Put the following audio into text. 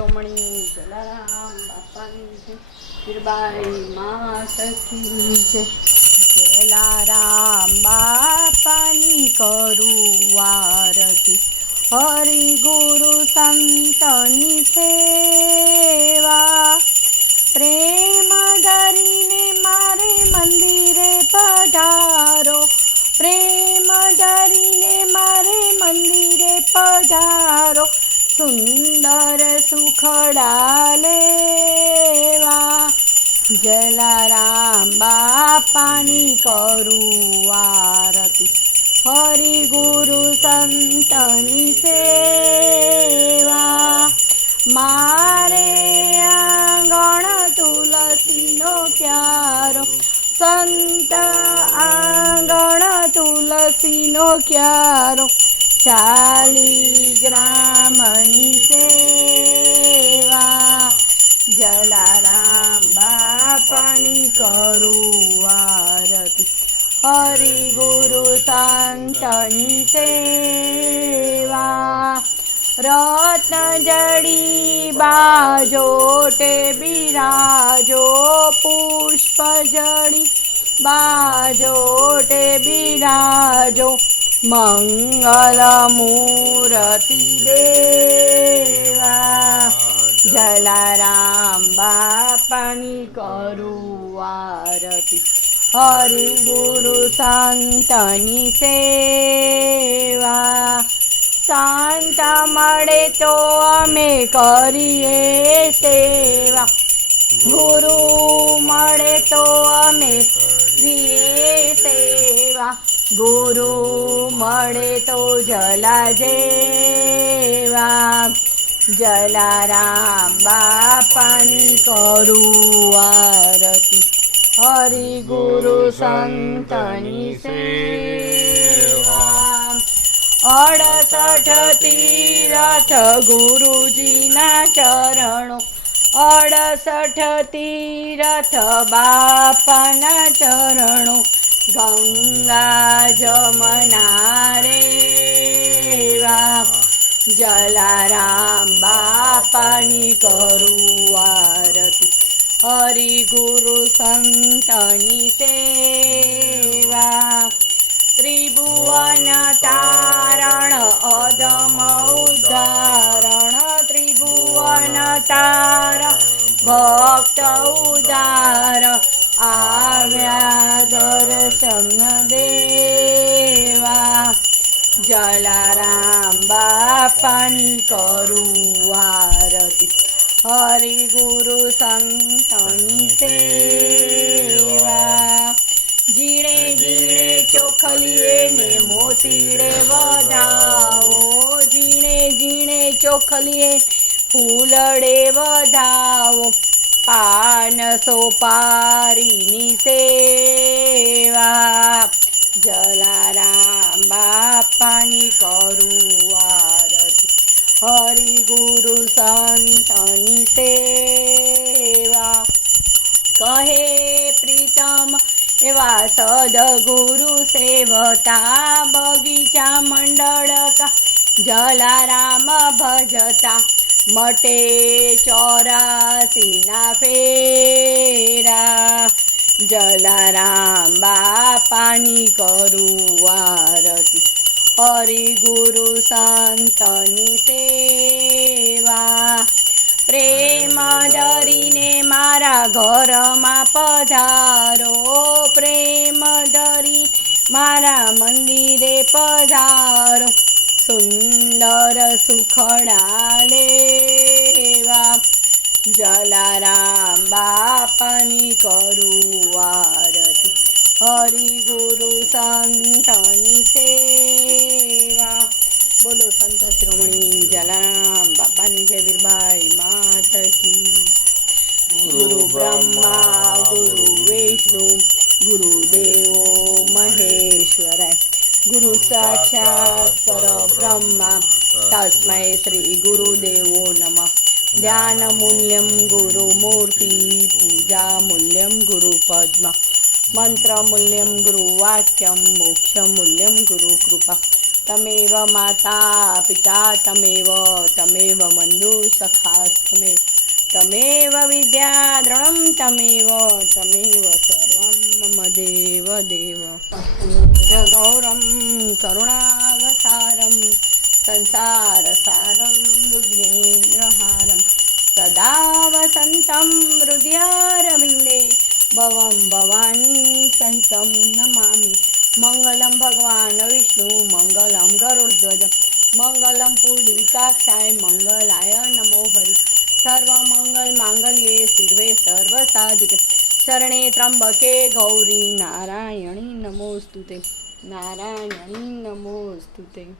શિરોમણી જલારામ બાપાની છે, પીરબાઈ માત કી છે. જલારામ બાપાની કરું આરતી, હરિ ગુરુ સંતની સેવા. પ્રેમ ધરીને મારે મંદિરે પધારો, પ્રેમ ધરીને મારે મંદિરે પધારો. સુંદર સુખડા લેવા, જલારામ બાપાની કરું આરતી, હરિ ગુરુ સંતની સેવા. મારે આંગણ તુલસીનો ક્યારો, સંત આંગણ તુલસીનો ક્યારો. શાલિગ્રામની સેવા, જલારામ બાપાની કરું આરતી, હરિ ગુરુ સંતની સેવા. રત્ન જડી બાજોટે બિરાજો, પુષ્પ જડી બાજોટે બિરાજો. મંગલ મૂર્તિ દેવા, જલારામ બાપાની કરું આરતી, હરિ ગુરુ સંતની સેવા. સંત મળે તો અમે કરીએ સેવા, ગુરુ મળે તો અમે કરીએ સેવા. ગુરુ મળે તો જલા જેવા, જલારામ બાપાની કરું આરતી, હરિ ગુરુ સંતની સેવા. 68 તીરથ ગુરુજીના ચરણો, 68 તીરથ બાપાના ચરણો. ગંગા જમના રેવા, જલારામ બાપાની કરું આરતી, હરિ ગુરુ સંતની સેવા. ત્રિભુવન તારણ અધમ ઉદ્ધારણ, ત્રિભુવન તારણ ભક્ત ઉદાર. આવ્યા દર્શન દેવા, જલારામ બાપાની કરું આરતી, હરિ ગુરુ સંતની સેવા. જીણે જીણે ચોખલીએ ને મોતીડે વધાવો, જીણે જીણે ચોખલીએ ફૂલડે વધાવો. પાન સોપારીની સેવા, જલારામ બાપાની કરું આરતી, હરિ ગુરુ સંતની સેવા. કહે પ્રીતમ એવા સદગુરુ સેવતા, બગીચા મંડળકા જલારામ ભજતા. મટે 84 ના ફેરા, જલારામ બાપાની કરું આરતી, હરિ ગુરુ સંતની સેવા. પ્રેમ ધરીને મારા ઘરમાં પધારો, પ્રેમ ધરી મારા મંદિરે પધારો. સુંદર સુખડા લેવા, જલારામ બાપાની કરું આરતી, હરિ ગુરુ સંતની સેવા. બોલો સંત શિરોમણી જલારામ બાપાની જય. વીરબાઈ માત કી. ગુરુ બ્રહ્મા ગુરુ વિષ્ણુ ગુરુદેવો મહેશ્વરાય, ગુરુ સાક્ષાત પરબ્રહ્મા તસ્મૈ શ્રી ગુરુદેવો નમઃ. ધ્યાન મૂલ્યમ ગુરુ મૂર્તિ, પૂજા મૂલ્યમ ગુરુ પદ્મ, મંત્ર મૂલ્યમ ગુરુ વાક્યમ, મોક્ષ મૂલ્યમ ગુરુ કૃપા. तमेव माता पिता तमेव तमेव बन्धुसखास्तमेव तमेव विद्या द्रवणं तमेव तमेव सर्वं मम देव देव गौरं करुणावसारं संसारसारं भुजगेन्द्रहारं सदा वसन्तं हृदयारविन्दे भवं भवानी सहितं नमामि मंगलम भगवान विष्णु मंगलम गरुड़ध्वज मंगलम पुंडरीकाक्षाय मंगलाय नमो हरि सर्वमंगल मांगल्ये शिवे सर्वसाधिके शरणे त्र्यंबके गौरी नारायणी नमोस्तुते नारायणी नमोस्तुते।